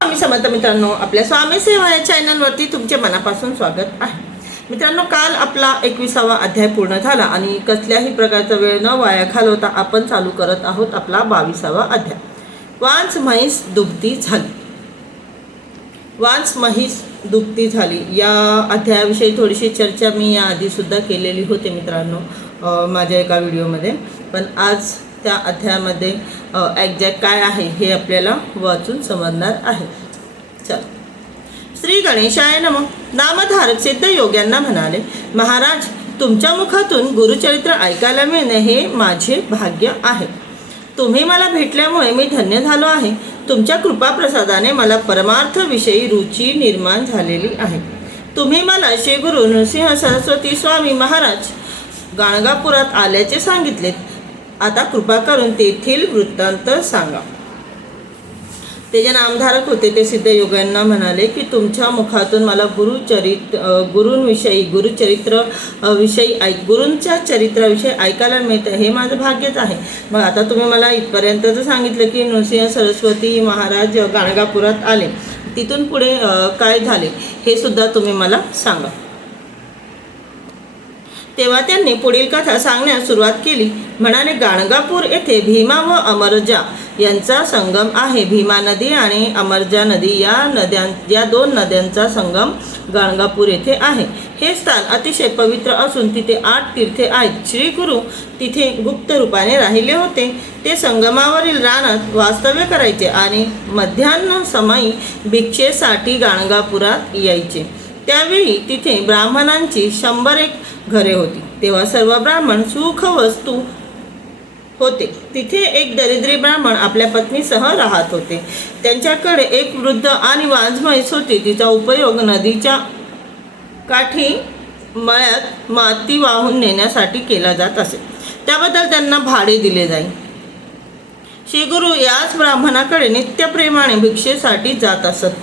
स्वामी समर्थ मित्रांनो, आपल्या स्वामी सेवा या चॅनलवरती तुमचे मनापासून स्वागत आहे। मित्रांनो, काल आपला 21वा अध्याय पूर्ण झाला आणि कसल्याही प्रकारचा वेळ न वाया घालवता आपण चालू करत आहोत आपला 22वा अध्याय। वांस म्हैस दुभती झाली। वांस म्हैस दुभती झाली या अध्यायाविषयी थोडीशी चर्चा मी याआधी सुद्धा केलेली होती मित्रांनो माझ्या एका व्हिडिओमध्ये, पण आज त्या अध्यायामध्ये एक्झॅक्ट काय आहे हे आपल्याला वाचून समजणार आहे। चल, श्री गणेशाय नमः। नामधारक सिद्ध योग्यांना म्हणाले, महाराज, तुमच्या मुखातून गुरुचरित्र ऐकायला मिळणे हे माझे भाग्य आहे। तुम्ही मला भेटल्यामुळे मी धन्य झालो आहे। तुमच्या कृपाप्रसादाने मला परमार्थ विषयी रुची निर्माण झालेली आहे। तुम्ही मला श्री गुरु नृसिंह सरस्वती स्वामी महाराज गाणगापुरात आल्याचे सांगितले। आता कृपा करून तेथील वृत्तांत सांगा। ते जे नामधारक होते ते सिद्ध योग्यांना म्हणाले की तुमच्या मुखातून मला गुरूंच्या चरित्राविषयी ऐकायला मिळतं हे माझं भाग्यच आहे। मग आता तुम्ही मला इथपर्यंतच सांगितलं की नृसिंह सरस्वती महाराज गाणगापुरात आले, तिथून पुढे काय झाले हे सुद्धा तुम्ही मला सांगा। तेव्हा त्यांनी पुढील कथा सांगण्यास सुरुवात केली। म्हणाले, गाणगापूर येथे भीमा व अमरजा यांचा संगम आहे। भीमा नदी आणि अमरजा नदी या दोन नद्यांचा संगम गाणगापूर येथे आहे। हे स्थान अतिशय पवित्र असून तिथे 8 तीर्थे आहेत। श्री गुरु तिथे गुप्त रूपाने राहिले होते। ते संगमावरील रानात वास्तव्य करायचे आणि मध्यान्ह समयी भिक्षेसाठी गाणगापुरात यायचे। त्यावेळी तिथे ब्राह्मणांची 101 घरे होती। तेव्हा सर्व ब्राह्मण सुख वस्तू होते। तिथे एक दरिद्री ब्राह्मण आपल्या पत्नीसह राहत होते। त्यांच्याकडे एक वृद्ध आणि वांस म्हैस होती। तिचा उपयोग नदीच्या काठी मळ्यात माती वाहून नेण्यासाठी केला जात असे। त्याबद्दल त्यांना भाडे दिले जाई। श्री गुरु याच ब्राह्मणाकडे नित्यप्रेमाने भिक्षेसाठी जात असत।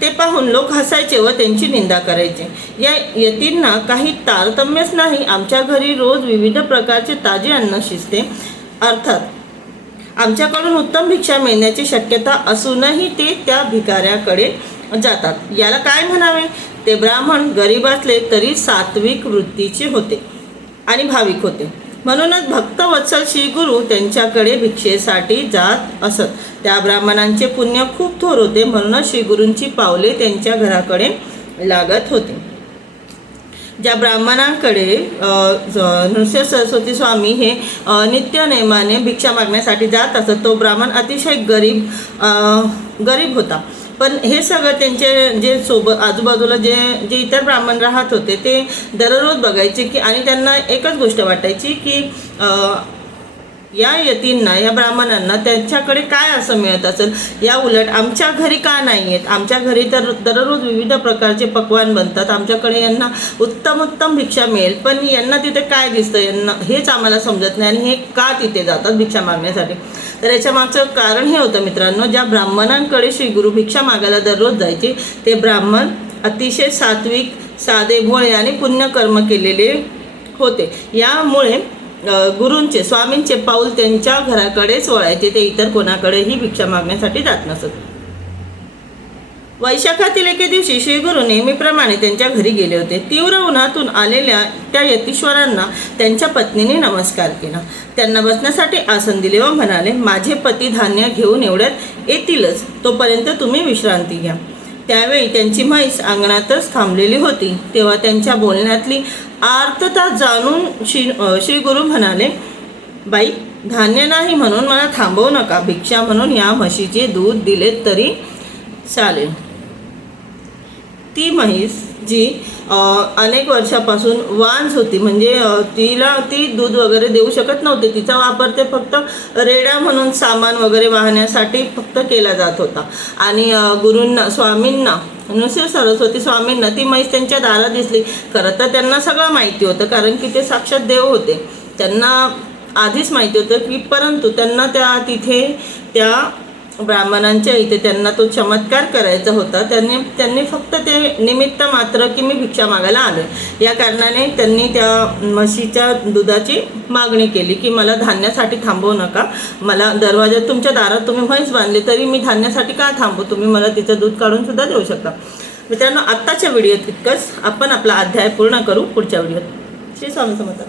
ते पाहून लोक हसायचे व त्यांची निंदा करायचे। या यतींना काही तारतम्यच नाही। आमच्या घरी रोज विविध प्रकारचे ताजे अन्न शिजते, अर्थात आमच्याकडून उत्तम भिक्षा मिळण्याची शक्यता असूनही ते त्या भिकाऱ्याकडे जातात। याला काय म्हणावे? ते ब्राह्मण गरीब असले तरी सात्विक वृत्तीचे होते आणि भाविक होते। म्हणूनच भक्तवत्सल श्री गुरु त्यांच्याकडे भिक्षेसाठी जात असत। त्या ब्राह्मणांचे पुण्य खूप थोर होते, म्हणूनच श्री गुरूंची पावले त्यांच्या घराकडे लागत होते। ज्या ब्राह्मणांकडे नृसिंह सरस्वती स्वामी हे नित्य नेमाने भिक्षा मागण्यासाठी जात असत, तो ब्राह्मण अतिशय गरीब होता। पण हे सगळं त्यांचे जे आजूबाजूला जे इतर ब्राह्मण राहत होते ते दररोज बघायचे की आणि त्यांना एकच गोष्ट वाटायची की या यतींना, या ब्राह्मणांना त्यांच्याकडे काय असं मिळत असेल, या उलट आमच्या घरी का नाही आहेत? आमच्या घरी तर दररोज विविध प्रकारचे पक्वान बनतात, आमच्याकडे यांना उत्तम भिक्षा मिळेल, पण यांना तिथे काय दिसतं, यांना हेच आम्हाला समजत नाही आणि हे का तिथे जातात भिक्षा मागण्यासाठी? तर याच्या मागचं कारण हे होतं मित्रांनो, ज्या ब्राह्मणांकडे श्री गुरु भिक्षा मागायला दररोज जायचे ते ब्राह्मण अतिशय सात्विक, साधे, भोळे आणि पुण्यकर्म केलेले होते। यामुळे गुरूंचे, स्वामींचे पाऊल त्यांच्या घराकडेच वळायचे, ते इतर कोणाकडेही भिक्षा मागण्यासाठी जात नसत। वैशाखातील एके दिवशी श्री गुरु नेहमीप्रमाणे त्यांच्या घरी गेले होते। तीव्र उन्हातून आलेल्या त्या यतीश्वरांना त्यांच्या पत्नीने नमस्कार केला। त्यांना बसण्यासाठी आसन दिले व म्हणाले, माझे पती धान्य घेऊन एवढ्यात येतीलच, तोपर्यंत तुम्ही विश्रांती घ्या। त्यावेळी त्यांची म्हैस अंगणातच थांबलेली होती। तेव्हा त्यांच्या बोलण्यातली आर्तता जाणून श्री गुरु म्हणाले, बाई, धान्य नाही म्हणून मला थांबवू नका। भिक्षा म्हणून या म्हशीचे दूध दिले तरी चालेल। ती म्हैस जी अनेक वर्षापासून वांस होती, म्हणजे ती दूध वगैरे देऊ शकत नव्हते। तिचा वापर ते फक्त रेडा म्हणून सामान वगैरे वाहण्यासाठी फक्त केला जात होता। आणि गुरूंना, स्वामींना, नृसिंह सरस्वती स्वामींना ती म्हैस त्यांच्या दारात दिसली। खरं तर त्यांना सगळं माहिती होतं, कारण की ते साक्षात देव होते। त्यांना आधीच माहिती होतं की, परंतु त्यांना तिथे त्या ब्राह्मणांच्या इथे त्यांना तो चमत्कार करायचा होता. त्यांनी फक्त ते निमित्त मात्र की मी भिक्षा मागायला आलो या कारणाने त्यांनी त्या म्हशीच्या दुधाची मागणी केली की मला धान्यासाठी थांबवू नका. मला दरवाजात तुमच्या दारात तुम्ही म्हैस बांधली तरी मी धान्यासाठी का थांबू, तुम्ही मला तिचं दूध काढून सुद्धा देऊ शकता. मित्रांनो, आत्ताच्या व्हिडिओत इतकंच. आपण आपला अध्याय पूर्ण करू पुढच्या व्हिडिओत. श्री स्वामी समर्थ.